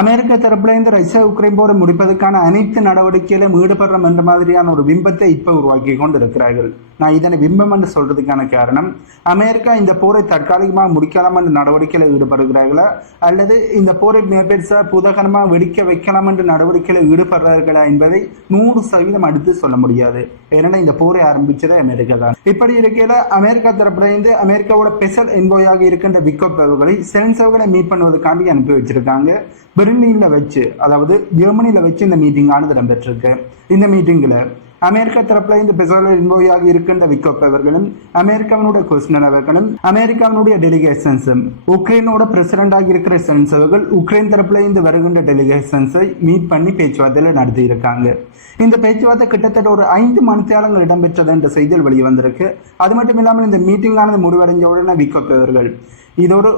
அமெரிக்க தரப்புல இருந்து Russia Ukraine போரை முடிப்பதற்கான அனைத்து நடவடிக்கையிலும் ஈடுபடுறோம் என்ற மாதிரியான ஒரு பிம்பத்தை இப்ப உருவாக்கி கொண்டு இருக்கிறார்கள். நான் இதனை பிம்பம் என்று சொல்றதுக்கான காரணம், அமெரிக்கா இந்த போரை தற்காலிகமாக முடிக்கலாம் என்ற நடவடிக்கையில ஈடுபடுகிறார்களா அல்லது இந்த போரை பெருசா புதகரமாக வெடிக்க வைக்கலாம் என்ற நடவடிக்கையில ஈடுபடுறார்களா என்பதை 100% அடுத்து சொல்ல முடியாது. ஏன்னா இந்த போரை ஆரம்பிச்சது அமெரிக்கா தான். இப்படி இருக்கையில அமெரிக்கா தரப்புல இருந்து அமெரிக்காவோட ஸ்பெஷல் என்வோயாக இருக்கின்ற விக்கோப்பவர்களை சென்சர்களை மீட் பண்ணுவதற்காண்டி அனுப்பி வச்சிருக்காங்க. பெர்லின்ல வச்சு, அதாவது ஜெர்மனியில வச்சு இந்த மீட்டிங் ஆனது இடம்பெற்றிருக்கு. இந்த மீட்டிங்ல அமெரிக்கா தரப்புல இந்த ஸ்பெஷல் என்வோயாக இருக்கின்ற விக்கோப்பவர்களும் அமெரிக்காவினுடைய கொஸ்டினர் அவர்களும் அமெரிக்காவினுடைய டெலிகேஷன்ஸும் உக்ரைனோட பிரசிடண்டாக இருக்கிற சென்சர்கள் உக்ரைன் தரப்புல இருந்து வருகின்ற டெலிகேஷன்ஸை மீட் பண்ணி பேச்சுவார்த்தையில நடத்தி இருக்காங்க. இந்த பேச்சுவார்த்தை கிட்டத்தட்ட ஒரு 5 மணித்தியாலங்கள் இடம்பெற்றது என்ற செய்தியில் வெளியே வந்திருக்கு. அது மட்டும் இல்லாமல் இந்த மீட்டிங் ஆனது முடிவடைஞ்ச உடனே விக்கோப்பவர்கள் இது ஒரு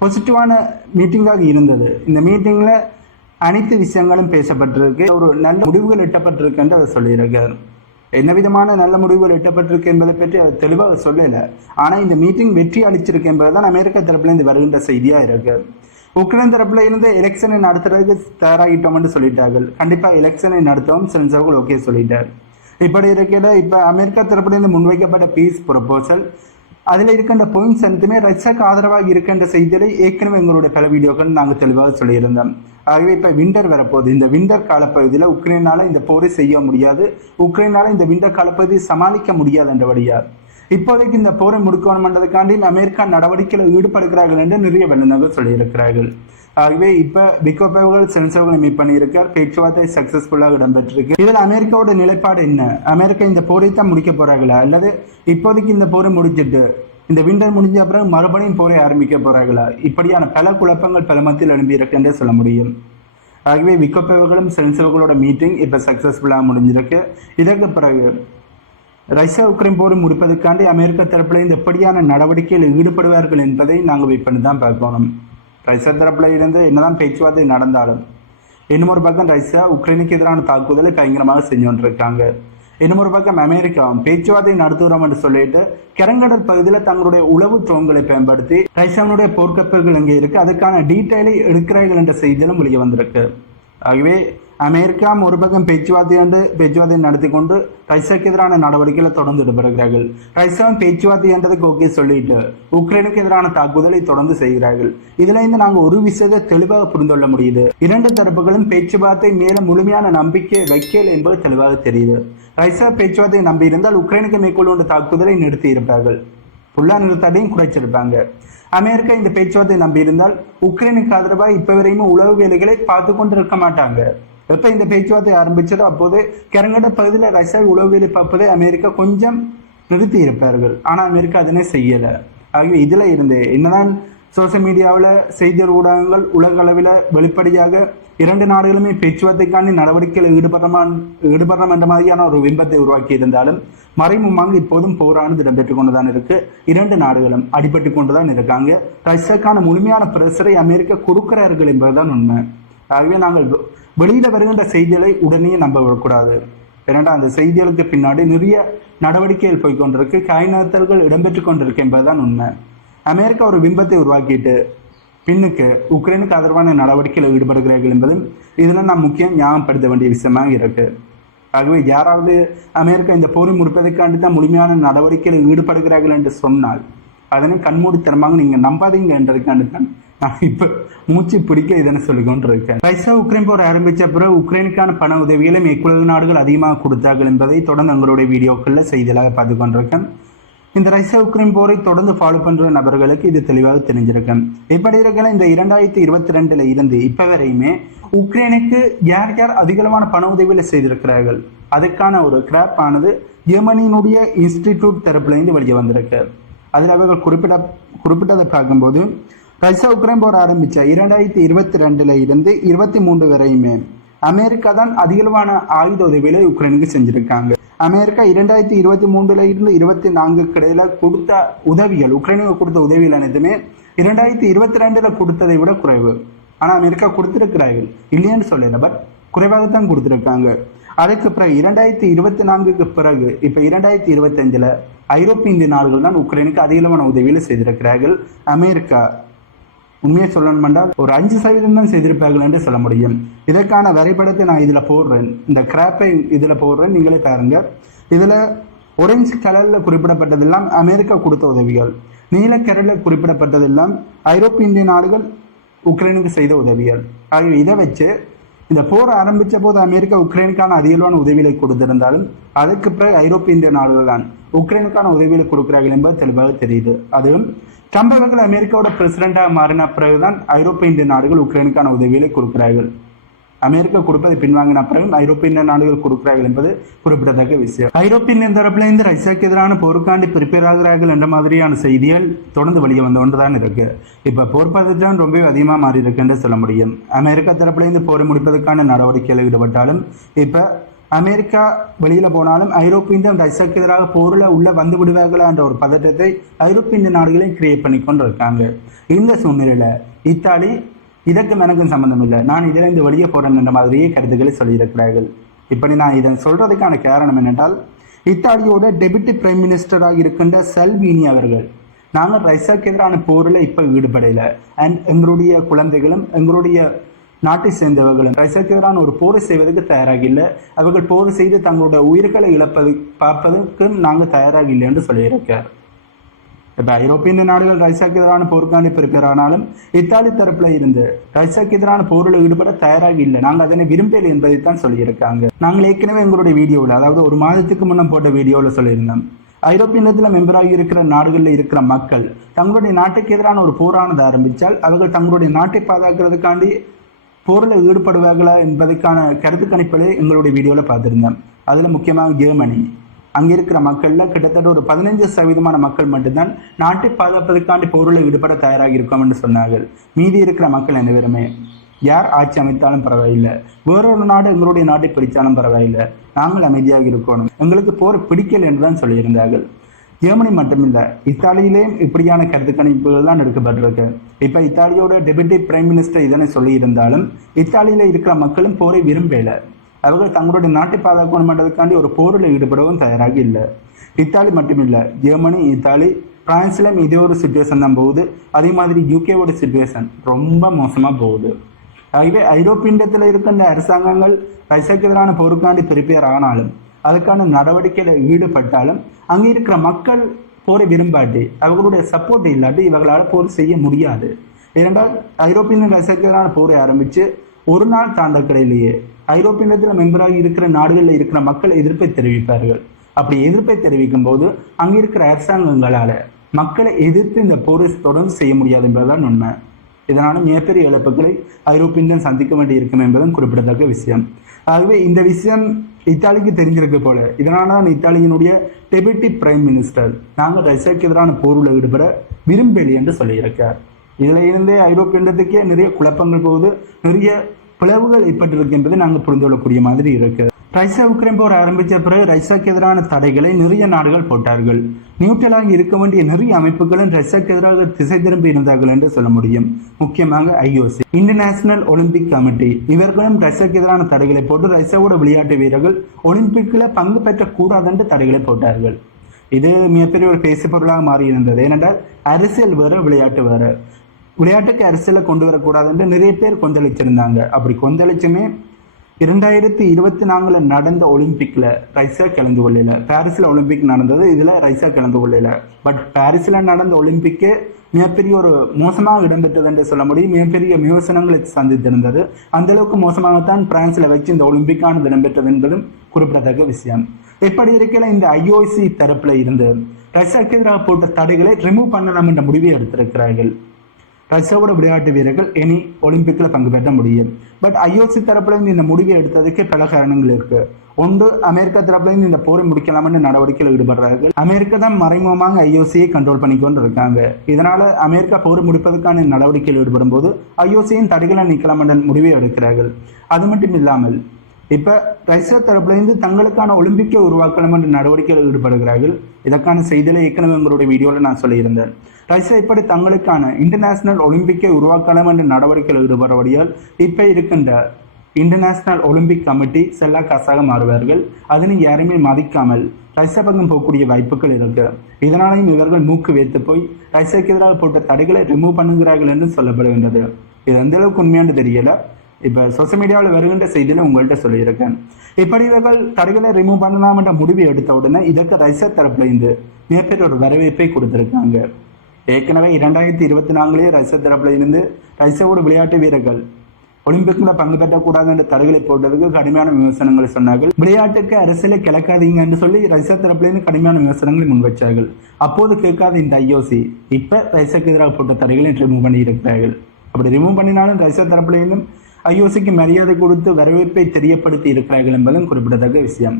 பாசிட்டிவான மீட்டிங்காக இருந்தது. இந்த மீட்டிங்ல அனைத்து விஷயங்களும் பேசப்பட்டிருக்கு, ஒரு நல்ல முடிவுகள் எட்டப்பட்டிருக்கு என்று அவர் சொல்லியிருக்கார். என்ன விதமான நல்ல முடிவுகள் எட்டப்பட்டிருக்கு என்பதை பற்றி அவர் தெளிவாக சொல்லல. ஆனா இந்த மீட்டிங் வெற்றி அளிச்சிருக்கு என்பதுதான் அமெரிக்கா தரப்புல இருந்து வருகின்ற செய்தியா இருக்கு. உக்ரைன் தரப்புல இருந்து எலெக்ஷனை நடத்துறதுக்கு தயாராகிட்டோம் என்று சொல்லிட்டார்கள். கண்டிப்பா எலெக்ஷனை நடத்தவும் சென்சர்கள் ஓகே சொல்லிட்டார். இப்படி இருக்கையில இப்ப அமெரிக்கா தரப்புல இருந்து முன்வைக்கப்பட்ட பீஸ் ப்ரொபோசல் அதில் இருக்கின்ற பாயிண்ட்ஸ் அனைத்துமே ரஷ்யாவுக்கு ஆதரவாக இருக்கின்ற செய்திகளை ஏற்கனவே எங்களுடைய பல வீடியோக்கள் நாங்கள் தெளிவாக சொல்லியிருந்தோம். ஆகவே இப்போ விண்டர் வரப்போகுது. இந்த விண்டர் காலப்பகுதியில் உக்ரைனால இந்த போரை செய்ய முடியாது, உக்ரைனால இந்த விண்டர் காலப்பகுதியை சமாளிக்க முடியாது என்றபடியா இப்போதைக்கு இந்த போரை முடுக்கணும் என்றதுக்காண்டி அமெரிக்கா நடவடிக்கையில் ஈடுபடுகிறார்கள் என்று நிறைய வல்லுநர்கள் சொல்லியிருக்கிறார்கள். ஆகவே இப்ப விக்கோப்பவர்கள் சென்சர்களை மீட் பண்ணியிருக்கார். பேச்சுவார்த்தை சக்சஸ்ஃபுல்லாக இடம்பெற்றிருக்கு. இதில் அமெரிக்காவோட நிலைப்பாடு என்ன? அமெரிக்கா இந்த போரை தான் முடிக்க போறாங்களா அல்லது இப்போதைக்கு இந்த போரை முடிச்சிட்டு இந்த விண்டர் முடிஞ்ச அப்புறம் மறுபடியும் போரை ஆரம்பிக்க போறாங்களா? இப்படியான பல குழப்பங்கள் பல மத்தியில் எழும்பி இருக்கு என்றே சொல்ல முடியும். ஆகவே விக்கோப்பவர்களும் சென்சர்களோட மீட்டிங் இப்ப சக்சஸ்ஃபுல்லாக முடிஞ்சிருக்கு. இதற்கு பிறகு ரஷ்யா உக்ரைன் போரை முடிப்பதற்காண்டி அமெரிக்கா தரப்புல இந்த எப்படியான நடவடிக்கையில் ஈடுபடுவார்கள் என்பதை நாங்கள் வெயிட் பண்ணி தான் பார்க்கணும். ரஷ்யா தரப்புல இருந்து என்னதான் பேச்சுவார்த்தை நடந்தாலும் இன்னும் ஒரு பக்கம் ரஷ்யா உக்ரைனுக்கு எதிரான தாக்குதலை பயங்கரமாக செஞ்சு கொண்டிருக்காங்க. இன்னும் ஒரு பக்கம் அமெரிக்காவும் பேச்சுவார்த்தை நடத்துகிறோம் என்று சொல்லிட்டு கரங்கடல் பகுதியில் தங்களுடைய உளவு ட்ரோன்களை பயன்படுத்தி ரஷ்யாவுடைய போர்க்கப்பல்கள் எங்கே இருக்கு அதுக்கான டீட்டெயிலை எடுக்கிறார்கள் என்ற செய்தியிலும் வெளியே வந்திருக்கு. ஆகவே அமெரிக்கா ஒரு பக்கம் பேச்சுவார்த்தை நடத்தி கொண்டு ரஷ்யாவுக்கு எதிரான நடவடிக்கைகளை தொடர்ந்து ஈடுபடுகிறார்கள். ரஷ்யாவும் பேச்சுவார்த்தை என்றதுக்கு ஓகே சொல்லிட்டு உக்ரைனுக்கு எதிரான தாக்குதலை தொடர்ந்து செய்கிறார்கள். இதுல இருந்து நாங்க ஒரு விஷயத்தை தெளிவாக புரிந்து கொள்ள முடியுது. இரண்டு தரப்புகளும் பேச்சுவார்த்தை மேலும் முழுமையான நம்பிக்கை வைக்கல என்பது தெளிவாக தெரியுது. ரஷ்யா பேச்சுவார்த்தை நம்பி இருந்தால் உக்ரைனுக்கு மேற்கொள்ளும் தாக்குதலை நிறுத்தி இருப்பார்கள், புல்லா நிறுத்தாட்டையும் குறைச்சிருப்பாங்க. அமெரிக்கா இந்த பேச்சுவார்த்தை நம்பி இருந்தால் உக்ரைனுக்கு ஆதரவாக இப்ப வரையும் உளவு வேலைகளை பார்த்து கொண்டு இருக்க மாட்டாங்க. எப்ப இந்த பேச்சுவார்த்தை ஆரம்பிச்சதோ அப்போது கரங்கட பகுதியில் ரஷ்யா உளவு வேலை பார்ப்பதை அமெரிக்கா கொஞ்சம் நிறுத்தி இருப்பார்கள். ஆனா அமெரிக்கா அதனை செய்யல. ஆகவே இதுல இருந்து என்னதான் சோசியல் மீடியாவில் செய்தி ஊடகங்கள் உலக அளவில் வெளிப்படையாக இரண்டு நாடுகளுமே பேச்சுவார்த்தைக்கான நடவடிக்கையில் ஈடுபடுறோம் என்ற மாதிரியான ஒரு பிம்பத்தை உருவாக்கி இருந்தாலும் மறைமுகமாக இப்போதும் போரானது இடம்பெற்றுக் கொண்டுதான் இருக்கு. இரண்டு நாடுகளும் அடிபட்டு கொண்டுதான் இருக்காங்க. ரஷ்யாக்கான முழுமையான பிரஷரை அமெரிக்கா கொடுக்கிறார்கள் என்பதுதான் உண்மை. ஆகவே நாங்கள் வெளியில வருகின்ற செய்திகளை உடனே நம்ப விடக்கூடாது. ஏன்னா அந்த செய்திகளுக்கு பின்னாடி நிறைய நடவடிக்கைகள் போய்கொண்டிருக்கு, காய்நகர்த்தல்கள் இடம்பெற்றுக் கொண்டிருக்கு என்பதுதான் உண்மை. அமெரிக்கா ஒரு பிம்பத்தை உருவாக்கிட்டு பின்னுக்கு உக்ரைனுக்கு ஆதரவான நடவடிக்கையில் ஈடுபடுகிறார்கள் என்பதும் இதெல்லாம் நாம் முக்கியம் ஞாபகப்படுத்த வேண்டிய விஷயமாக இருக்கு. ஆகவே யாராவது அமெரிக்கா இந்த போரை முடிப்பதற்காண்டி தான் முழுமையான நடவடிக்கையில் ஈடுபடுகிறார்கள் என்று சொன்னால் அதனை கண்மூடித்தனமாக நீங்க நம்பாதீங்க என்றதுக்காண்டி தான் நான் இப்ப மூச்சு பிடிக்க இதனை சொல்லிக்கொண்டு இருக்கேன். ரஷ்யா உக்ரைன் போர் ஆரம்பிச்ச பிறகு உக்ரைனுக்கான பண உதவிகளை மேற்குலக நாடுகள் அதிகமாக கொடுத்தார்கள் என்பதை தொடர்ந்து எங்களுடைய வீடியோக்கள்ல செய்தியாக பார்த்து கொண்டிருக்கேன். இந்த ரஷ்யா உக்ரைன் போரை தொடர்ந்து ஃபாலோ பண்ற நபர்களுக்கு இது தெளிவாக தெரிஞ்சிருக்கேன். இப்படி இருக்கிற இந்த 2022 இருந்து இப்ப வரையுமே உக்ரைனுக்கு யார் யார் அதிகளவான பண உதவிகளை செய்திருக்கிறார்கள் அதுக்கான ஒரு கிராப் ஆனது ஜெர்மனியினுடைய இன்ஸ்டிடியூட் தரப்புல இருந்து வெளியே வந்திருக்கு. அதில் அவர்கள் குறிப்பிட்டதை பார்க்கும்போது ரஷ்யா உக்ரைன் போர் ஆரம்பிச்ச 2022 இருந்து 23 வரையுமே அமெரிக்கா தான் அதிகளவான ஆயுத உதவிகளை உக்ரைனுக்கு செஞ்சிருக்காங்க. அமெரிக்கா 2023 இருந்து 24 இடையில கொடுத்த உதவிகள், உக்ரைனுக்கு கொடுத்த உதவிகள் அனைத்துமே 2022 கொடுத்ததை விட குறைவு. ஆனா அமெரிக்கா கொடுத்திருக்கிறார்கள், இல்லையான்னு சொல்லல, பட் குறைவாகத்தான் கொடுத்திருக்காங்க. அதுக்கு பிறகு 2024 பிறகு இப்ப 2025 ஐரோப்பிய இந்திய நாடுகள் தான் உக்ரைனுக்கு அதிகளவான உதவிகளை செய்திருக்கிறார்கள். அமெரிக்கா உண்மையை சொல்லணும் என்றால் ஒரு 5% தான் செய்திருப்பார்கள் என்று சொல்ல முடியும். இதற்கான வரைபடத்தை நான் இதில் போடுறேன், இந்த கிராப்பை இதில் போடுறேன், நீங்களே பாருங்க. இதில் ஒரேஞ்ச் கலரில் குறிப்பிடப்பட்டதெல்லாம் அமெரிக்கா கொடுத்த உதவிகள், நீலக்கரில் குறிப்பிடப்பட்டதெல்லாம் ஐரோப்பிய இந்திய நாடுகள் உக்ரைனுக்கு செய்த உதவிகள். ஆகிய இதை வச்சு இந்த போர் ஆரம்பித்த போது அமெரிக்கா உக்ரைனுக்கான அதிகமான உதவிகளை கொடுத்திருந்தாலும் அதுக்கு பிறகு ஐரோப்பிய இந்திய நாடுகள் தான் உக்ரைனுக்கான உதவிகளை கொடுக்கிறார்கள் என்பது தெளிவாக தெரியுது. அதுவும் ட்ரம்ப் அவர்கள் அமெரிக்காவோட பிரசிடண்டாக மாறின பிறகுதான் ஐரோப்பிய இந்திய நாடுகள் உக்ரைனுக்கான உதவிகளை கொடுக்கிறார்கள். அமெரிக்கா கொடுப்பதை பின்வாங்கின பிறகு ஐரோப்பிய இந்திய நாடுகள் கொடுக்கிறார்கள் என்பது குறிப்பிடத்தக்க விஷயம். ஐரோப்பிய இந்திய தரப்புல இருந்து ரஷ்யாவுக்கு எதிரான போருக்காண்டி பிரிப்பேர் ஆகிறார்கள் என்ற மாதிரியான செய்திகள் தொடர்ந்து வெளியே வந்து கொண்டுதான் இருக்கு. இப்ப போர் பதற்றம் ரொம்பவே அதிகமாக மாறி இருக்கு என்று சொல்ல முடியும். அமெரிக்கா தரப்புல இருந்து போரை முடிப்பதற்கான நடவடிக்கைகள் ஈடுபட்டாலும் இப்ப அமெரிக்கா வெளியில போனாலும் ஐரோப்பிய இந்தியன் ரஷ்யாவுக்கு எதிராக போரில் உள்ள வந்து விடுவார்களா என்ற ஒரு பதட்டத்தை ஐரோப்பிய இந்திய நாடுகளையும் கிரியேட் பண்ணி கொண்டு இருக்காங்க. இந்த சூழ்நிலையில இத்தாலி இதற்கும் எனக்கும் சம்பந்தம் இல்லை, நான் இதிலிருந்து வெளியே போறேன் என்ற மாதிரியே கருத்துக்களை சொல்லியிருக்கிறார்கள். இப்படி நான் இதை சொல்றதுக்கான காரணம் என்னென்றால், இத்தாலியோட டெபுட்டி பிரைம் மினிஸ்டராக இருக்கின்ற சல்வினி அவர்கள், நாங்கள் ரஷ்யாவுக்கு எதிரான போரில் இப்போ ஈடுபடையில அண்ட் எங்களுடைய குழந்தைகளும் எங்களுடைய நாட்டை சேர்ந்தவர்களும் ரஷ்யாவுக்கு எதிரான ஒரு போரை செய்வதற்கு தயாராக இல்லை, அவர்கள் போர் செய்து தங்களுடைய உயிர்களை பார்ப்பதற்கு நாங்கள் தயாராக இல்லை என்று சொல்லியிருக்கார். இப்போ ஐரோப்பிய நாடுகள் ரஷ்யாவுக்கு எதிரான போருக்காண்டி ப்ரிப்பேர் ஆனாலும் இத்தாலி தரப்புல இருந்து ரஷ்யாவுக்கு எதிரான போரில் ஈடுபட தயாராக இல்லை, நாங்கள் அதனை விரும்பலை என்பதைத்தான் சொல்லியிருக்காங்க. நாங்கள் ஏற்கனவே எங்களுடைய வீடியோவில், அதாவது ஒரு மாதத்துக்கு முன்ன போட்ட வீடியோவில் சொல்லியிருந்தோம், ஐரோப்பிய இனத்தில் மெம்பராகி இருக்கிற நாடுகளில் இருக்கிற மக்கள் தங்களுடைய நாட்டுக்கு எதிரான ஒரு போரானது ஆரம்பித்தால் அவர்கள் தங்களுடைய நாட்டை பாதுகாக்கிறதுக்காண்டி போரில் ஈடுபடுவார்களா என்பதற்கான கருத்து கணிப்புகளை எங்களுடைய வீடியோவில் பார்த்துருந்தோம். அதில் முக்கியமாக ஜெர்மனி, அங்கே இருக்கிற மக்களில் கிட்டத்தட்ட ஒரு 15% மக்கள் மட்டும்தான் நாட்டை பாதுகாப்பதற்காண்டி போரில் ஈடுபட தயாராக இருக்கோம் என்று சொன்னார்கள். மீதி இருக்கிற மக்கள் அனைவருமே யார் ஆட்சி அமைத்தாலும் பரவாயில்லை, வேறொரு நாடு எங்களுடைய நாட்டை பிடித்தாலும் பரவாயில்லை, நாங்கள் அமைதியாக இருக்கணும், எங்களுக்கு போர் பிடிக்கல என்றுதான் சொல்லியிருந்தார்கள். ஜெர்மனி மட்டுமில்லை, இத்தாலியிலேயும் இப்படியான கருத்து கணிப்புகள் தான் எடுக்கப்பட்டிருக்கு. இப்போ இத்தாலியோட டெபுட்டி பிரைம் மினிஸ்டர் இதனை சொல்லியிருந்தாலும் இத்தாலியில் இருக்கிற மக்களும் போரை விரும்பல, அவர்கள் தங்களுடைய நாட்டை பாதுகாக்கணும் என்றதுக்காண்டி ஒரு போரில் ஈடுபடவும் தயாராக இல்லை. இத்தாலி மட்டுமில்லை, ஜெர்மனி, இத்தாலி, பிரான்ஸ்லையும் இதே ஒரு சுச்சுவேஷன் தான் போகுது. அதே மாதிரி யூகேவோட சுச்சுவேஷன் ரொம்ப மோசமாக போகுது. ஆகவே ஐரோப்பிய இண்டத்தில் இருக்கின்ற அரசாங்கங்கள் ரஷ்யாவுக்கு எதிரான போருக்காண்டி ப்ரிப்பேர் ஆனாலும் அதுக்கான நடவடிக்கையில் ஈடுபட்டாலும் அங்கே இருக்கிற மக்கள் போரை விரும்பாட்டி அவர்களுடைய சப்போர்ட் இல்லாட்டி இவர்களால் போர் செய்ய முடியாது. ஏனென்றால் ஐரோப்பிய ரஷ்யாவுக்கு எதிரான போரை ஆரம்பித்து ஒரு நாள் தாண்ட கிடையிலேயே ஐரோப்பிய இனத்தில் மெம்பராக இருக்கிற நாடுகளில் இருக்கிற மக்கள் எதிர்ப்பை தெரிவிப்பார்கள். அப்படி எதிர்ப்பை தெரிவிக்கும் போது அங்கே இருக்கிற அரசாங்கங்களால் மக்களை எதிர்த்து இந்த போரை தொடர்ந்து செய்ய முடியாது என்பதுதான் உண்மை. இதனால மிகப்பெரிய இழப்புகளை ஐரோப்பிய இந்தியன் சந்திக்க வேண்டி இருக்கும் என்பதும் குறிப்பிடத்தக்க விஷயம். ஆகவே இந்த விஷயம் இத்தாலிக்கு தெரிஞ்சிருக்க போல, இதனால தான் இத்தாலியினுடைய டெபுட்டி பிரைம் மினிஸ்டர் நாங்கள் ரஷ்யாவுக்கு எதிரான போரில் ஈடுபட விரும்பலை என்று சொல்லியிருக்கார். இதுல இருந்தே ஐரோப்பிய இண்டத்துக்கே நிறைய குழப்பங்கள் போகுது, நிறைய பிளவுகள் ஏற்பட்டிருக்கு என்பதை நாங்கள் புரிந்து கொள்ளக்கூடிய மாதிரி இருக்கு. ரஷ்யா உக்ரைன் போர் ஆரம்பித்த பிறகு ரஷ்யாவுக்கு எதிரான தடைகளை நிறைய நாடுகள் போட்டார்கள். நியூட்ரலாக இருக்க வேண்டிய நிறைய அமைப்புகளும் ரஷ்யாவுக்கு எதிராக திசை திரும்பி இருந்தார்கள் என்று சொல்ல முடியும். முக்கியமாக IOC, இன்டர்நேஷனல் ஒலிம்பிக் கமிட்டி, இவர்களும் ரஷ்யாவுக்கு எதிரான தடைகளை போட்டு ரஷ்யாவோட விளையாட்டு வீரர்கள் ஒலிம்பிக்கில் பங்கு பெற்றக்கூடாது என்று தடைகளை போட்டார்கள். இது மிகப்பெரிய ஒரு பேசு பொருளாக மாறி இருந்தது. ஏனென்றால் அரசியல் வேறு, விளையாட்டு வேறு. விளையாட்டுக்கு அரசியலை கொண்டு வரக்கூடாது என்று நிறைய பேர் கொந்தளிச்சிருந்தாங்க. அப்படி கொந்தளிச்சுமே 2024 நடந்த ஒலிம்பிக்ல ரஷ்யா கலந்து கொள்ளல. பாரிஸ்ல ஒலிம்பிக் நடந்தது, இதுல ரஷ்யா கலந்து கொள்ளல. பட் பாரிஸ்ல நடந்த ஒலிம்பிக்கே மிகப்பெரிய ஒரு மோசமாக இடம்பெற்றது என்று சொல்ல முடியும். மிகப்பெரிய விமர்சனங்களை சந்தித்திருந்தது. அந்த அளவுக்கு மோசமாகத்தான் பிரான்ஸ்ல வச்சு இந்த ஒலிம்பிக்கானது இடம்பெற்றது என்பதும் குறிப்பிடத்தக்க விஷயம். எப்படி இருக்கையில இந்த IOC தரப்புல இருந்து ரஷ்யாவுக்கு எதிராக போட்ட தடைகளை ரிமூவ் பண்ணலாம் என்ற முடிவை எடுத்திருக்கிறார்கள். ரஷ்யாவோட விளையாட்டு வீரர்கள் இனி ஒலிம்பிக்ல பங்கு பெற்ற முடியும். பட் IOC தரப்புல இருந்து இந்த முடிவை எடுத்ததுக்கு பல காரணங்கள் இருக்கு. ஒன்று, அமெரிக்கா தரப்புல இருந்து இந்த போரை முடிக்கலாம்னு நடவடிக்கையில் ஈடுபடுறார்கள். அமெரிக்கா தான் மறைமுகமாக IOC-யை கண்ட்ரோல் பண்ணிக்கொண்டு இருக்காங்க. இதனால அமெரிக்கா போரை முடிப்பதற்கான நடவடிக்கையில் ஈடுபடும் போது IOC-யின் தடைகளை நீக்கலாம் என்ற முடிவை எடுக்கிறார்கள். அது மட்டும் இல்லாமல் இப்ப ரஷ்யா தரப்புல இருந்து தங்களுக்கான ஒலிம்பிக்கை உருவாக்கலாம் என்ற நடவடிக்கையில் ஈடுபடுகிறார்கள். இதற்கான செய்திகளை ஏற்கனவே உங்களுடைய வீடியோவில் நான் சொல்லியிருந்தேன். ரஷ்யா இப்படி தங்களுக்கான இன்டர்நேஷனல் ஒலிம்பிக்கை உருவாக்கலாம் என்ற நடவடிக்கையில் ஈடுபடுவதால் இப்ப இருக்கின்ற இன்டர்நேஷனல் ஒலிம்பிக் கமிட்டி செல்லா காசாக மாறுவார்கள். அதனை யாருமே மதிக்காமல் ரஷ்யா பக்கம் போகக்கூடிய வாய்ப்புகள் இருக்கு. இதனாலையும் இவர்கள் மூக்கு வைத்து போய் ரஷ்யாவுக்கு எதிராக போட்ட தடைகளை ரிமூவ் பண்ணுகிறார்கள் என்று சொல்லப்படுகின்றது. இது எந்த அளவுக்கு உண்மையானு தெரியல. இப்போ சோசியல் மீடியாவில் வருகின்ற செய்தியில உங்கள்கிட்ட சொல்லியிருக்கேன். இப்படி இவர்கள் தடைகளை ரிமூவ் பண்ணலாம் என்ற முடிவை எடுத்த உடனே இதற்கு ரஷ்யா தரப்புல இருந்து மிகப்பெரிய ஒரு வரவேற்பை கொடுத்திருக்காங்க. ஏற்கனவே 2024 ரஷ்யா தரப்புல இருந்து ரஷ்யாவோட விளையாட்டு வீரர்கள் ஒலிம்பிக்ல பங்கு பெற்றக்கூடாது என்ற தடைகளை போட்டதுக்கு கடுமையான விமர்சனங்களை சொன்னார்கள். விளையாட்டுக்கு அரசியலை கிளக்காதீங்க என்று சொல்லி ரஷ்யா தரப்புல இருந்து கடுமையான விமர்சனங்களை முன்வைச்சார்கள். அப்போது கேட்காத இந்த IOC இப்ப ரஷ்யாவுக்கு எதிராக போட்ட தடைகளை ரிமூவ் பண்ணி இருக்கிறார்கள். அப்படி ரிமூவ் பண்ணினாலும் ரஷ்யா தரப்புல இருந்தும் IOCக்கு மரியாதை கொடுத்து வரவேற்பை தெரியப்படுத்தி இருக்கிறார்கள் என்பதும் குறிப்பிடத்தக்க விஷயம்.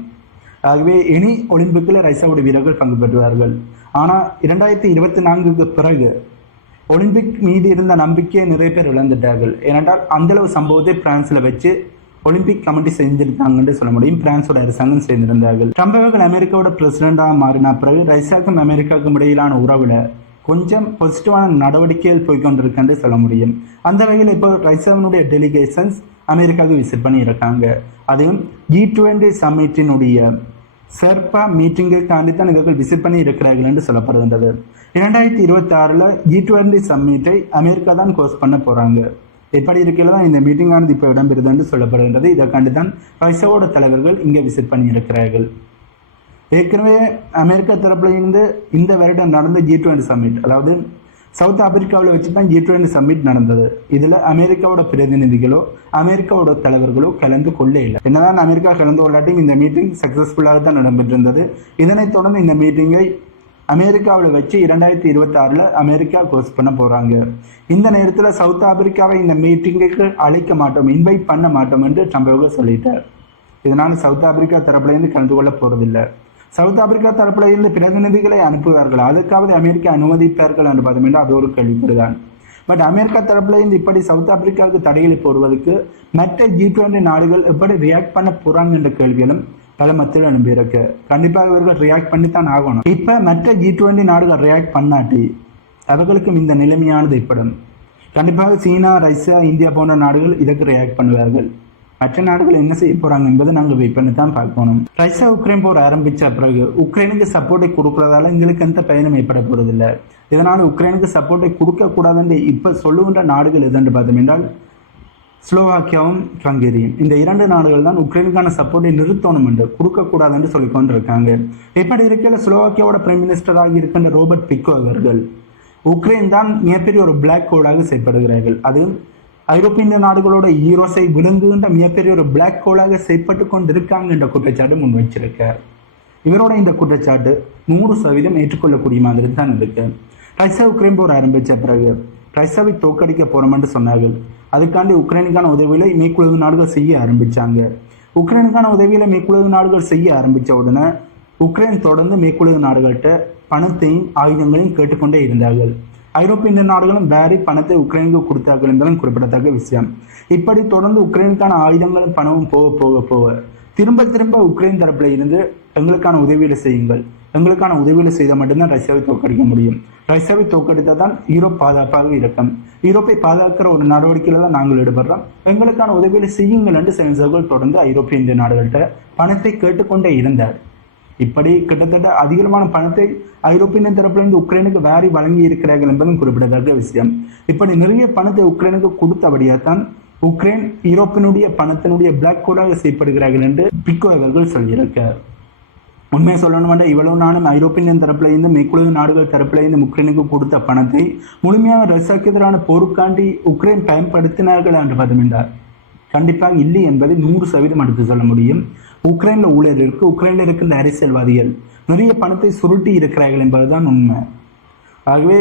ஆகவே இனி ஒலிம்பிக்கில் ரஷ்யாவோட வீரர்கள் பங்கு பெறுவார்கள். ஆனால் 2024 பிறகு ஒலிம்பிக் மீது இருந்த நம்பிக்கையை நிறைய பேர் இழந்துட்டார்கள். ஏனென்றால் அந்த அளவு சம்பவத்தை பிரான்ஸ்ல வச்சு ஒலிம்பிக் கமிட்டி செஞ்சிருந்தாங்கன்னு சொல்ல முடியும். பிரான்ஸோட அரசாங்கம் செய்திருந்தார்கள். ட்ரம்ப் அவர்கள் அமெரிக்காவோட பிரசிடண்டாக மாறின பிறகு ரஷ்யாவுக்கும் அமெரிக்காவுக்கும் இடையிலான உறவுல கொஞ்சம் பாசிட்டிவான நடவடிக்கைகள் போய்கொண்டிருக்குன்னு சொல்ல முடியும். அந்த வகையில் இப்போ ரஷ்யாவினுடைய டெலிகேஷன்ஸ் அமெரிக்காவுக்கு விசிட் பண்ணி இருக்காங்க. அதையும் G20 சம்மிட்டினுடைய செர்பா மீட்டிங்குக்காண்டி தான் இவர்கள் விசிட் பண்ணி இருக்கிறார்கள் என்று சொல்லப்படுகின்றது. 2026 G20 சம்மிட்டை அமெரிக்கா தான் கோஸ்ட் பண்ண போறாங்க. எப்படி இருக்கையில தான் இந்த மீட்டிங்கானது இப்போ இடம்பெறுது என்று சொல்லப்படுகின்றது. இதற்காண்டி தான் ரஷ்யாவோட தலைவர்கள் இங்கே விசிட் பண்ணி இருக்கிறார்கள். ஏற்கனவே அமெரிக்கா தரப்புல இருந்து இந்த வருடம் நடந்த G20 சம்மிட், அதாவது சவுத் ஆப்பிரிக்காவில் வச்சு தான் G20 சம்மிட் நடந்தது. இதுல அமெரிக்காவோட பிரதிநிதிகளோ அமெரிக்காவோட தலைவர்களோ கலந்து கொள்ள இல்லை. என்னதான் அமெரிக்கா கலந்து கொள்ளாட்டியும் இந்த மீட்டிங் சக்சஸ்ஃபுல்லாக தான் நடைபெற்றிருந்தது. இதனைத் தொடர்ந்து இந்த மீட்டிங்கை அமெரிக்காவில் வச்சு 2026 அமெரிக்கா கோஸ்ட் பண்ண போறாங்க. இந்த நேரத்தில் சவுத் ஆப்பிரிக்காவை இந்த மீட்டிங்குக்கு அழைக்க மாட்டோம், இன்வைட் பண்ண மாட்டோம் என்று ட்ரம்ப் சொல்லிட்டார். இதனால சவுத் ஆப்பிரிக்கா தரப்புல இருந்து கலந்து கொள்ள போறதில்லை. சவுத் ஆப்பிரிக்கா தரப்புல இருந்து பிரதிநிதிகளை அனுப்புவார்கள், அதுக்காவது அமெரிக்கா அனுமதிப்பார்கள் என்று பார்த்தோம்னா அது ஒரு கேள்விக்குறிதான். பட் அமெரிக்கா தரப்புல இருந்து இப்படி சவுத் ஆப்பிரிக்காவுக்கு தடைகளை போடுவதற்கு மற்ற G20 நாடுகள் எப்படி ரியாக்ட் பண்ண போறாங்க என்ற கேள்விகளும் பல மத்தியில் அனுப்பியிருக்கு. கண்டிப்பாக இவர்கள் ரியாக்ட் பண்ணித்தான் ஆகணும். இப்ப மற்ற G20 நாடுகள் ரியாக்ட் பண்ணாட்டி அவர்களுக்கும் இந்த நிலைமையானது ஏற்படும். கண்டிப்பாக சீனா, ரஷ்யா, இந்தியா போன்ற நாடுகள் இதற்கு ரியாக்ட் பண்ணுவார்கள். மற்ற நாடுகள் என்ன செய்ய போறாங்க என்பதை நாங்கள் வெயிட் பண்ணி தான் பார்க்கணும். ரஷ்யா உக்ரைன் போர் ஆரம்பிச்ச பிறகு உக்ரைனுக்கு சப்போர்ட்டை கொடுக்கறதால எங்களுக்கு எந்த பயனும் ஏற்பட போறதில்லை. இதனால உக்ரைனுக்கு சப்போர்ட்டை கொடுக்க கூடாதுன்னு இப்ப சொல்லுகின்ற நாடுகள் எதுன்னு பார்த்தோம் என்றால் ஸ்லோவாக்கியாவும் ஹங்கேரியும். இந்த 2 நாடுகள் தான் உக்ரைனுக்கான சப்போர்ட்டை நிறுத்தணும் என்று கொடுக்கக்கூடாது என்று சொல்லிக் கொண்டிருக்காங்க. இப்படி இருக்கிற ஸ்லோவாக்கியாவோட பிரைம் மினிஸ்டராக இருக்கின்ற ரோபர்ட் பிக்கோ அவர்கள் உக்ரைன் தான் மிகப்பெரிய ஒரு பிளாக் கோடாக செயல்படுகிறார்கள். அது ஐரோப்பிய நாடுகளோட ஈரோஸை விழுங்குகின்ற மிகப்பெரிய ஒரு பிளாக் கோலாக செயல்பட்டு கொண்டிருக்காங்க என்ற குற்றச்சாட்டு முன் வச்சிருக்கார். இவரோட இந்த குற்றச்சாட்டு 100% ஏற்றுக்கொள்ளக்கூடிய மாதிரி தான் இருக்கு. ரஷ்யா உக்ரைன் போர் ஆரம்பிச்ச பிறகு ரஷ்யாவை தோற்கடிக்க போறோம் என்று சொன்னார்கள். அதுக்காண்டி உக்ரைனுக்கான உதவிகளை மேற்குலக நாடுகள் செய்ய ஆரம்பிச்சாங்க. உக்ரைனுக்கான உதவிகளை மேற்குலக நாடுகள் செய்ய ஆரம்பிச்ச உடனே உக்ரைன் தொடர்ந்து மேற்குலக நாடுகள்கிட்ட பணத்தையும் ஆயுதங்களையும் கேட்டுக்கொண்டே இருந்தார்கள். ஐரோப்பிய நாடுகளும் வேறு பணத்தை உக்ரைனுக்கு கொடுத்தார்கள் என்பதும் குறிப்பிடத்தக்க விஷயம். இப்படி தொடர்ந்து உக்ரைனுக்கான ஆயுதங்களும் பணமும் போக போக போக திரும்ப உக்ரைன் தரப்புல இருந்து எங்களுக்கான உதவிகளை செய்யுங்கள், எங்களுக்கான உதவிகளை செய்தால் மட்டும்தான் ரஷ்யாவை தோற்கடிக்க முடியும். ரஷ்யாவை தோற்கடித்தால் தான் யூரோப் பாதுகாப்பாக இருக்கும். யூரோப்பை பாதுகாக்கிற ஒரு நடவடிக்கையில தான் நாங்கள் ஈடுபடுறோம், எங்களுக்கான உதவிகளை செய்யுங்கள் என்று சென்சர்கள் தொடர்ந்து ஐரோப்பிய நாடுகள்கிட்ட பணத்தை கேட்டுக்கொண்டே இருந்தார். இப்படி கிட்டத்தட்ட அதிகமான பணத்தை ஐரோப்பிய தரப்பிலிருந்து உக்ரைனுக்கு வாரி வழங்கி இருக்கிறார்கள் என்பதும் குறிப்பிடத்தக்க விஷயம். இப்படி நிறைய பணத்தை உக்ரைனுக்கு கொடுத்தபடியாத்தான் உக்ரைன் யூரோப்பினுடைய பணத்தினுடைய பிளாக் கோடாக செயல்படுகிறார்கள் என்று பிக்கோ அவர்கள் சொல்லியிருக்கார். உண்மையை சொல்லணும், இவ்வளவு நாளும் ஐரோப்பிய தரப்புல இருந்து மேற்குலக நாடுகள் தரப்புல இருந்து உக்ரைனுக்கு கொடுத்த பணத்தை முழுமையாக ரஷ்யாவுக்கு எதிரான போருக்காண்டி உக்ரைன் பயன்படுத்தினார்கள் என்று பார்த்தோம் கண்டிப்பாக இல்லை என்பதை 100% எடுத்து சொல்ல முடியும். உக்ரைன்ல ஊழல் இருக்கு, உக்ரைன்ல இருக்கின்ற அரசியல்வாதிகள் நிறைய பணத்தை சுருட்டி இருக்கிறார்கள் என்பதுதான் உண்மை. ஆகவே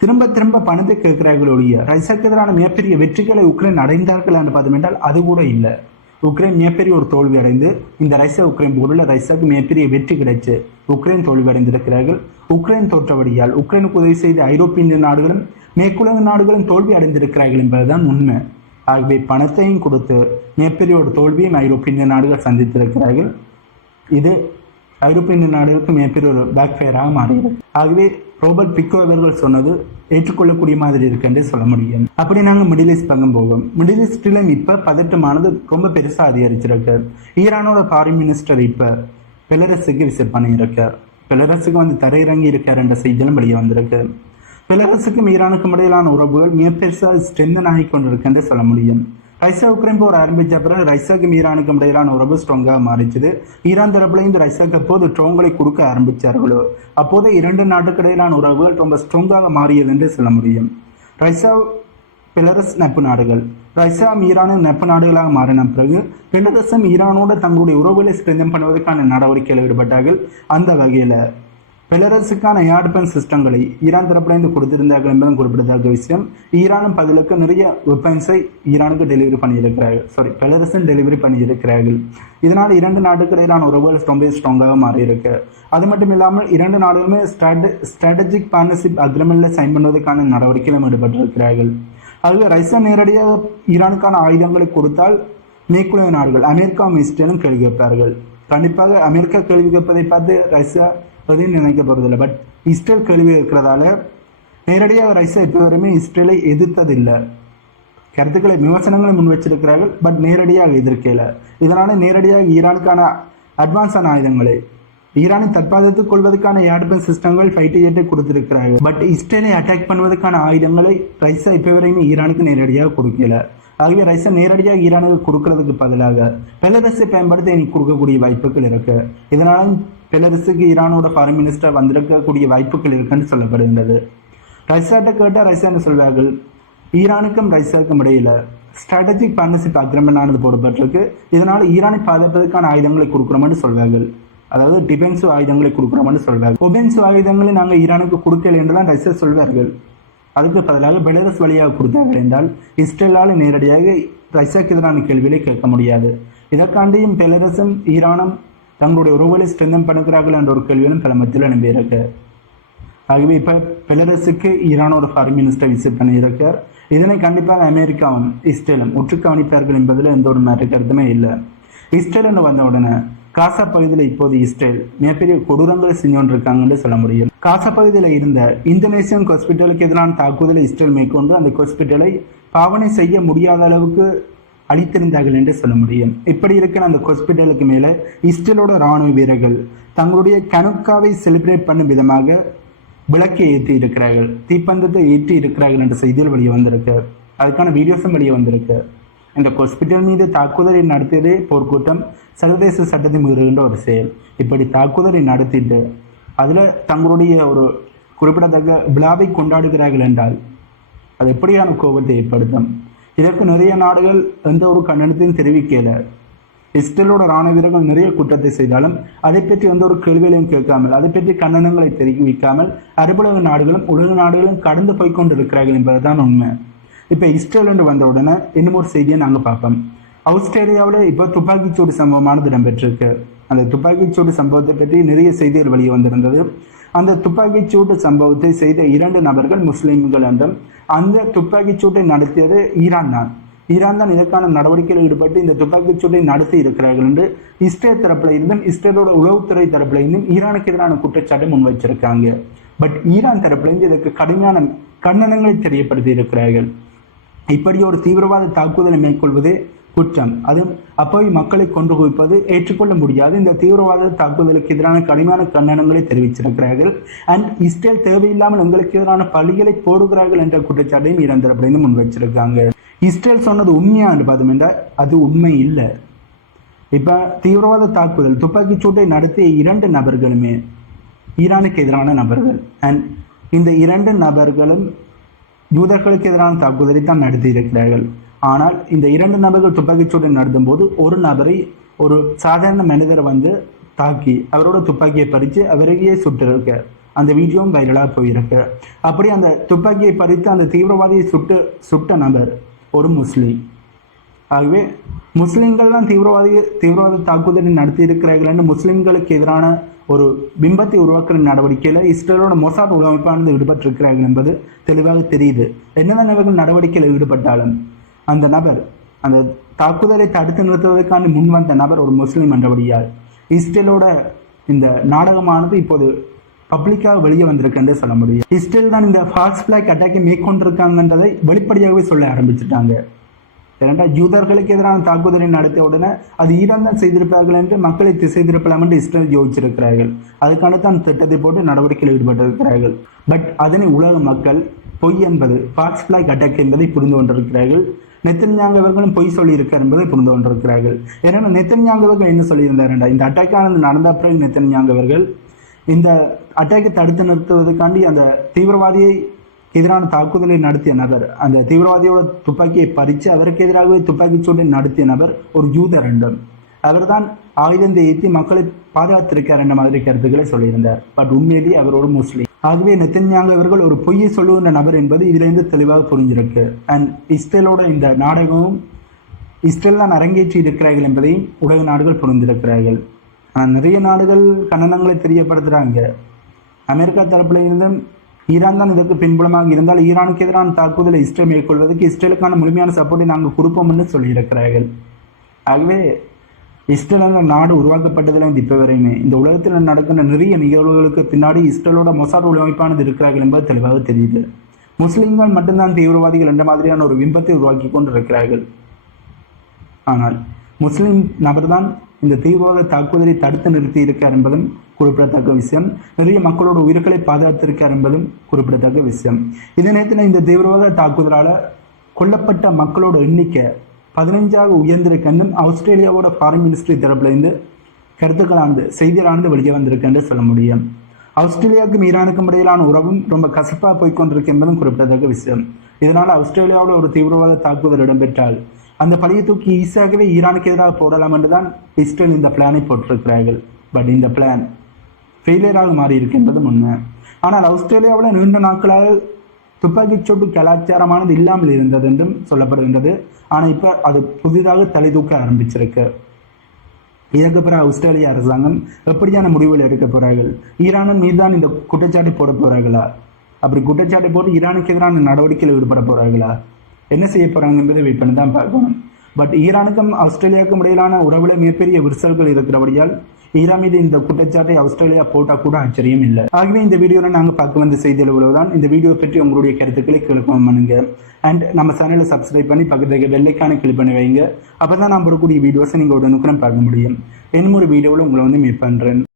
திரும்ப பணத்தை கேட்கிறார்கள் ஒழிய ரஷ்யாவுக்கு எதிரான மிகப்பெரிய வெற்றிகளை உக்ரைன் அடைந்தார்கள் என்று பார்த்தோம் என்றால் அது கூட இல்லை. உக்ரைன் மிகப்பெரிய ஒரு தோல்வி அடைந்து இந்த ரஷ்யா உக்ரைன் போரில் ரஷ்யாவுக்கு மிகப்பெரிய வெற்றி கிடைச்சு உக்ரைன் தோல்வி அடைந்திருக்கிறார்கள். உக்ரைன் தோற்றபடியால் உக்ரைனுக்கு உதவி செய்த ஐரோப்பிய நாடுகளும் மேற்குலக நாடுகளும் தோல்வி அடைந்திருக்கிறார்கள் என்பதுதான் உண்மை. ஆகவே பணத்தையும் கொடுத்து மிகப்பெரிய ஒரு தோல்வியும் ஐரோப்பிய நாடுகள் சந்தித்திருக்கிறார்கள். இது ஐரோப்பிய நாடுகளுக்கு மிகப்பெரிய ஒரு பேக் ஃபயராக மாறுகிறது. ஆகவே ரோபர்ட் பிக்கோ இவர்கள் சொன்னது ஏற்றுக்கொள்ளக்கூடிய மாதிரி இருக்குன்றே சொல்ல முடியும். அப்படி நாங்கள் மிடில் ஈஸ்ட் பக்கம் போவோம். மிடில் ஈஸ்டிலும் இப்போ பதட்டமானது ரொம்ப பெருசாக அதிகரிச்சிருக்கு. ஈரானோட ஃபாரின் மினிஸ்டர் இப்போ பெலரஸுக்கு விசிட் பண்ணியிருக்கார். பெலரஸுக்கு வந்து தரையிறங்கி இருக்கார் என்ற செய்தியிலும் வெளியே வந்திருக்கு. பெலரஸுக்கும் ஈரானுக்கும் இடையிலான உறவுகள் மிக பெருசாக ஸ்ட்ரென்தன் ஆகி கொண்டிருக்குன்றே சொல்ல முடியும். ரஷ்யா உக்ரைன் போர் ஆரம்பித்த பிறகு ரஷ்யாவுக்கும் ஈரானுக்கும் இடையிலான உறவு ஸ்ட்ராங்காக மாறிச்சுது. ஈரான் தரப்புல இந்த ரஷ்யாவுக்கு அப்போது ட்ரோன்களை கொடுக்க ஆரம்பித்தார்களோ அப்போது இரண்டு நாட்டுக்கு இடையிலான உறவுகள் ரொம்ப ஸ்ட்ராங்காக மாறியது என்று சொல்ல முடியும். ரஷ்யா பெலரஸ் நட்பு நாடுகள் ரஷ்யா ஈரானும் நட்பு நாடுகளாக மாறின பிறகு பெலரஸும் ஈரானோட தங்களுடைய உறவுகளை ஸ்ட்ரென்தன் பண்ணுவதற்கான நடவடிக்கையில் ஈடுபட்டார்கள். அந்த வகையில் பெலரஸுக்கான ஏர் டிஃபென்ஸ் சிஸ்டங்களை ஈரான் தரப்புலேருந்து கொடுத்திருந்தார்கள் என்பதும் குறிப்பிடத்தக்க விஷயம். ஈரானும் பதிலுக்கு நிறைய வெப்பன்ஸை ஈரானுக்கு டெலிவரி பண்ணியிருக்கிறார்கள். பெலரஸும் டெலிவரி பண்ணியிருக்கிறார்கள். இதனால் இரண்டு நாட்டுக்கு இடையிலான உறவுகள் ரொம்ப ஸ்ட்ராங்காக மாறியிருக்கு. அது மட்டும் இல்லாமல் இரண்டு நாடுகளுமே ஸ்ட்ராட்டஜிக் பார்ட்னர்ஷிப் அக்ரிமெண்ட்ல சைன் பண்ணுவதற்கான நடவடிக்கையிலும் ஈடுபட்டிருக்கிறார்கள். ஆகவே ரஷ்யா நேரடியாக ஈரானுக்கான ஆயுதங்களை கொடுத்தால் மேற்குலக நாடுகள் அமெரிக்காவும் இஸ்ரேலும் கேள்வி கேட்பார்கள். கண்டிப்பாக அமெரிக்கா கேள்வி கேட்பதை பார்த்து ரஷ்யா நினைக்க போறதில்லை. பட் இஸ்ரேல் கேள்வி இருக்கிறதால நேரடியாக ரஷ்யா இப்போ வரையுமே இஸ்ரேலை எதிர்த்ததில்லை. கருத்துக்களை விமர்சனங்களை முன் வச்சிருக்கிறார்கள், பட் நேரடியாக எதிர்க்கல. இதனால நேரடியாக ஈரானுக்கான அட்வான்ஸான ஆயுதங்களை ஈரானை தற்பாதுகாத்துக் கொள்வதற்கான ஏர் டிஃபென்ஸ் சிஸ்டங்கள் ஃபைட்டர் ஜெட்டை கொடுத்திருக்கிறார்கள். பட் இஸ்ரேலை அட்டாக் பண்ணுவதற்கான ஆயுதங்களை ரஷ்யா இப்போ வரையுமே ஈரானுக்கு நேரடியாக கொடுக்கல. ஆகவே ரஷ்யா நேரடியாக ஈரானுக்கு கொடுக்கறதுக்கு பதிலாக பெலரஸை பயன்படுத்தி எனக்கு கொடுக்கக்கூடிய வாய்ப்புகள் இருக்கு. இதனால பெலரஸுக்கு ஈரானோட ஃபாரின் மினிஸ்டர் வந்திருக்கக்கூடிய வாய்ப்புகள் இருக்குன்னு சொல்லப்படுகின்றது. ரஷ்யாட்ட கேட்டால் ரஷ்யா என்ன சொல்வார்கள், ஈரானுக்கும் ரஷ்யாவுக்கும் இடையில ஸ்ட்ராட்டஜிக் பார்ட்னர்ஷிப் அக்ரிமெண்ட் ஆனது போடப்பட்டிருக்கு. இதனால ஈரானை பாதுகாப்பதற்கான ஆயுதங்களை கொடுக்குறோம்னு சொல்வார்கள். அதாவது டிஃபென்சிவ் ஆயுதங்களை கொடுக்குறோம்னு சொல்வார்கள். ஒபென்சிவ் ஆயுதங்களை நாங்கள் ஈரானுக்கு கொடுக்கல என்றுதான் ரஷ்யா சொல்வார்கள். அதுக்கு பதிலாக பெலரஸ் வழியாக கொடுத்தார்கள் என்றால் இஸ்ரேலால் நேரடியாக ரஷ்யாவுக்கு எதிரான கேள்விகளை கேட்க முடியாது. இதற்காண்டியும் பெலரஸும் ஈரானும் தங்களுடைய உறவுகளை ஸ்ட்ரென்தன் பண்ணுகிறார்கள் என்ற ஒரு கேள்வியும் தலைமத்தில் அனுப்பியிருக்கு. ஆகவே இப்போ பெலரஸுக்கு ஈரானோட ஃபாரின் மினிஸ்டர் விசிட் பண்ணியிருக்கார். இதனை கண்டிப்பாக அமெரிக்காவும் இஸ்ரேலும் உற்று கவனிப்பார்கள் என்பதில் எந்த ஒரு மாற்று கருத்துமே இல்லை. இஸ்ரேல் என்று வந்த உடனே காசா பகுதியில் இப்போது இஸ்ரேல் மிகப்பெரிய கொடூரங்களை செஞ்சு கொண்டிருக்காங்கன்னு சொல்ல முடியும். காசா பகுதியில் இருந்த இந்தோனேசியன் ஹாஸ்பிட்டலுக்கு எதிரான தாக்குதலை இஸ்ரேல் மேற்கொண்டு அந்த ஹாஸ்பிட்டலை பாவனை செய்ய முடியாத அளவுக்கு அளித்திருந்தார்கள் என்று சொல்ல முடியும். இப்படி இருக்கிற அந்த ஹாஸ்பிட்டலுக்கு மேலே இஸ்ரேலோட இராணுவ வீரர்கள் தங்களுடைய கனுக்காவை செலிப்ரேட் பண்ணும் விதமாக விளக்கை ஏற்றி இருக்கிறார்கள், தீப்பந்தத்தை ஏற்றி இருக்கிறார்கள் என்ற செய்தியில் வெளியே வந்திருக்கு. அதுக்கான வீடியோஸும் வெளியே வந்திருக்கு. இந்த ஹாஸ்பிட்டல் மீது தாக்குதலை நடத்தியதே போர்க்கூட்டம் சர்வதேச சட்டத்தை மீறுகின்ற ஒரு செயல். இப்படி தாக்குதலை நடத்திட்டு அதில் தங்களுடைய ஒரு குறிப்பிடத்தக்க விழாவை கொண்டாடுகிறார்கள் என்றால் அது எப்படியான கோபத்தை ஏற்படுத்தும். இதற்கு நிறைய நாடுகள் எந்த ஒரு கண்டனத்தையும் தெரிவிக்கல. இஸ்ரேலோட இராணுவ வீரர்கள் நிறைய குற்றத்தை செய்தாலும் அதை பற்றி எந்த ஒரு கேள்விகளையும் கேட்காமல் அதை பற்றி கண்டனங்களை தெரிவிக்காமல் அரபுலக நாடுகளும் உலக நாடுகளும் கடந்து போய்கொண்டிருக்கிறார்கள் என்பதுதான் உண்மை. இப்போ இஸ்ரேல் என்று வந்த உடனே இன்னும் ஒரு செய்தியை நாங்கள் பார்ப்போம். ஆஸ்திரேலியாவில் இப்போ துப்பாக்கிச்சூடு சம்பவமானது இடம்பெற்றிருக்கு. அந்த துப்பாக்கிச்சூடு சம்பவத்தை பற்றி நிறைய செய்திகள் வெளியே வந்திருந்தது. அந்த துப்பாக்கிச்சூடு சம்பவத்தை செய்த 2 நபர்கள் முஸ்லிம்கள் என்றும் அந்த துப்பாக்கிச்சூட்டை நடத்தியது ஈரான் தான் இதற்கான நடவடிக்கையில் ஈடுபட்டு இந்த துப்பாக்கிச்சூட்டை நடத்தி இருக்கிறார்கள் என்று இஸ்ரேல் தரப்புல இருந்தும் இஸ்ரேலோட உளவுத்துறை தரப்புல இருந்தும் ஈரானுக்கு எதிரான குற்றச்சாட்டை முன் வச்சிருக்காங்க. பட் ஈரான் தரப்புல இருந்து இதற்கு கடுமையான கண்டனங்களை தெரியப்படுத்தி இருக்கிறார்கள். இப்படி ஒரு தீவிரவாத தாக்குதலை மேற்கொள்வது குற்றம். அது அப்போது மக்களை கொண்டு குவிப்பது ஏற்றுக்கொள்ள முடியாது. இந்த தீவிரவாத தாக்குதலுக்கு எதிரான கடுமையான கண்டனங்களை தெரிவிச்சிருக்கிறார்கள். அண்ட் இஸ்ரேல் தேவையில்லாமல் எங்களுக்கு எதிரான பழிகளை போடுகிறார்கள் என்ற குற்றச்சாட்டையும் ஈரான் தரப்பிலிருந்து முன் வச்சிருக்காங்க. இஸ்ரேல் சொன்னது உண்மையா பார்த்தோம் என்றால் அது உண்மை இல்லை. இப்ப தீவிரவாத தாக்குதல் துப்பாக்கிச்சூட்டை நடத்திய 2 நபர்களுமே ஈரானுக்கு எதிரான நபர்கள். அண்ட் இந்த 2 நபர்களும் யூதர்களுக்கு எதிரான தாக்குதலை தான் நடத்தி இருக்கிறார்கள். ஆனால் இந்த 2 நபர்கள் துப்பாக்கிச்சூட்டை நடத்தும் போது ஒரு நபரை ஒரு சாதாரண மனிதரை வந்து தாக்கி அவரோட துப்பாக்கியை பறித்து அவரையே சுட்டிருக்க அந்த வீடியோவும் வைரலாக போயிருக்கு. அப்படி அந்த துப்பாக்கியை பறித்து அந்த தீவிரவாதியை சுட்ட நபர் ஒரு முஸ்லீம். ஆகவே முஸ்லீம்கள் தான் தீவிரவாத தாக்குதலை நடத்தி இருக்கிறார்கள் என்று முஸ்லீம்களுக்கு எதிரான ஒரு பிம்பத்தை உருவாக்குற நடவடிக்கையில் இஸ்ரேலோட மொசாட் உளவமைப்பானது ஈடுபட்டிருக்கிறார்கள் என்பது தெளிவாக தெரியுது. என்னதான் இவர்கள் நடவடிக்கையில் ஈடுபட்டாலும் அந்த நபர் அந்த தாக்குதலை தடுத்து நிறுத்துவதற்கான முன் வந்த நபர் ஒரு முஸ்லீம் என்றபடியால் இஸ்ரேலோட இந்த நாடகமானது இப்போது பப்ளிக்காக வெளியே வந்திருக்குன்னு சொல்ல முடியும். இஸ்ரேல் தான் இந்த ஃபால்ஸ் பிளாக் அட்டாக்கை மேற்கொண்டிருக்காங்கன்றதை வெளிப்படையாகவே சொல்ல ஆரம்பிச்சுட்டாங்க. ஏனென்றா யூதர்களுக்கு எதிரான தாக்குதலை நடத்திய உடனே அது ஈரான் தான் செய்திருப்பார்கள் என்று மக்களை திசை திருப்பலாம் என்று இஸ்ரேல் யோசிச்சிருக்கிறார்கள். அதுக்கான தான் திட்டத்தை போட்டு நடவடிக்கையில் ஈடுபட்டிருக்கிறார்கள். பட் அதனை உலக மக்கள் பொய் என்பது ஃபால்ஸ் பிளாக் அட்டாக் என்பதை புரிந்து கொண்டிருக்கிறார்கள். நெத்தன்யாகு அவர்களும் பொய் சொல்லியிருக்கார் என்பதை புரிந்து கொண்டிருக்கிறார்கள். ஏன்னா நெத்தன்யாகு அவர்கள் என்ன சொல்லியிருந்தாருண்டா, இந்த அட்டாக்கானது நடந்த பிறகு நெத்தன்யாகு அவர்கள் இந்த அட்டாக்கை தடுத்து நிறுத்துவதற்காண்டி அந்த தீவிரவாதியை எதிரான தாக்குதலை நடத்திய நபர், அந்த தீவிரவாதியோட துப்பாக்கியை பறித்து அவருக்கு எதிராகவே துப்பாக்கி சூட்டை நடத்திய நபர் ஒரு யூதர் என்றும், அவர்தான் ஆயுதத்தை ஏற்றி மக்களை பாதுகாத்திருக்கார் என்ற மாதிரி கருத்துக்களை சொல்லியிருந்தார். பட் உண்மையிலேயே அவர் ஒரு முஸ்லீம். ஆகவே நெத்தன்யாகு அவர்கள் ஒரு பொய்யை சொல்லுகின்ற நபர் என்பது இதிலிருந்து தெளிவாக புரிஞ்சிருக்கு. அண்ட் இஸ்ரேலோட இந்த நாடகமும் இஸ்ரேல் தான் அரங்கேற்றி இருக்கிறார்கள் என்பதையும் உலக நாடுகள் புரிந்திருக்கிறார்கள். ஆனால் நிறைய நாடுகள் கண்டனங்களை தெரியப்படுத்துகிறாங்க. அமெரிக்கா தரப்பில் இருந்தும் ஈரான் தான் இதற்கு பின்புலமாக இருந்தால் ஈரானுக்கு எதிரான தாக்குதலை இஸ்ரேல் மேற்கொள்வதற்கு இஸ்ரேலுக்கான முழுமையான சப்போர்ட்டை நாங்கள் கொடுப்போம் என்று சொல்லியிருக்கிறார்கள். ஆகவே இஸ்ரேல் என்ற நாடு உருவாக்கப்பட்டதில் இப்போ வரையுமே இந்த உலகத்தில் நடக்கின்ற நிறைய நிகழ்வுகளுக்கு பின்னாடி இஸ்ரேலோட மொசாட் உழைப்பானது இருக்கிறார்கள் என்பது தெளிவாக தெரியுது. முஸ்லிம்கள் மட்டும்தான் தீவிரவாதிகள் என்ற மாதிரியான ஒரு பிம்பத்தை உருவாக்கி கொண்டு இருக்கிறார்கள். ஆனால் முஸ்லிம் நபர் தான் இந்த தீவிரவாத தாக்குதலை தடுத்து நிறுத்தி இருக்கார் என்பதும் குறிப்பிடத்தக்க விஷயம். நிறைய மக்களோட உயிர்களை பாதுகாத்திருக்கார் என்பதும் குறிப்பிடத்தக்க விஷயம். இதே நேரத்தில் இந்த தீவிரவாத தாக்குதலால் கொல்லப்பட்ட மக்களோட எண்ணிக்கை 15ஆக உயர்ந்திருக்குன்னு ஆஸ்திரேலியாவோட ஃபாரின் மினிஸ்ட்ரி தரப்புலேருந்து கருத்துக்களானது செய்திகளானது வெளியே வந்திருக்குன்னு சொல்ல முடியும். ஆஸ்திரேலியாவுக்கும் ஈரானுக்கும் இடையிலான உறவும் ரொம்ப கசப்பாக போய்கொண்டிருக்கு என்பதும் குறிப்பிடத்தக்க விஷயம். இதனால் ஆஸ்திரேலியாவோட ஒரு தீவிரவாத தாக்குதல் இடம்பெற்றால் அந்த பழைய தூக்கி ஈஸியாகவே ஈரானுக்கு எதிராக போடலாம் என்று தான் இஸ்ரேல் இந்த பிளானை போட்டிருக்கிறார்கள். பட் இந்த பிளான் ஃபெயிலியராக மாறி இருக்கு என்பதும் உண்மை. ஆனால் ஆஸ்திரேலியாவில் நீண்ட நாட்களாக துப்பாக்கிச்சூட்டு கலாச்சாரமானது இல்லாமல் இருந்தது என்றும் சொல்லப்படுகின்றது. ஆனால் இப்போ அது புதிதாக தலை தூக்க ஆரம்பிச்சிருக்கு. இதற்கு பிறகு ஆஸ்திரேலிய அரசாங்கம் எப்படியான முடிவுகள் எடுக்க போகிறார்கள்? ஈரானும் மீதுதான் இந்த குற்றச்சாட்டை போட போகிறார்களா? அப்படி குற்றச்சாட்டை போட்டு ஈரானுக்கு எதிரான நடவடிக்கையில் ஈடுபட போகிறார்களா? என்ன செய்ய போகிறாங்க என்பதை வெயிட் பண்ணி தான் பார்க்கணும். பட் ஈரானுக்கும் ஆஸ்திரேலியாவுக்கும் இடையிலான உறவுல மிகப்பெரிய விரிசல்கள் இருக்கிறபடியால் ஈரான் மீது இந்த குற்றச்சாட்டை ஆஸ்திரேலியா போட்டால் கூட ஆச்சரியம் இல்லை. ஆகவே இந்த வீடியோவில் நாங்கள் பார்க்க வந்த செய்திகள் இவ்வளவுதான். இந்த வீடியோ பற்றி உங்களுடைய கருத்துக்களை கமெண்ட் பண்ணுங்க. அண்ட் நம்ம சேனலை சப்ஸ்கிரைப் பண்ணி பக்கத்துக்கு பெல்லைக்கான கிளிக் பண்ணி வைங்க. அப்போ தான் நான் போடக்கூடிய வீடியோஸை நீங்கள் உடனுக்குடன் பார்க்க முடியும். இன்னும் ஒரு வீடியோவில் உங்களை மீட் பண்ணுறேன்.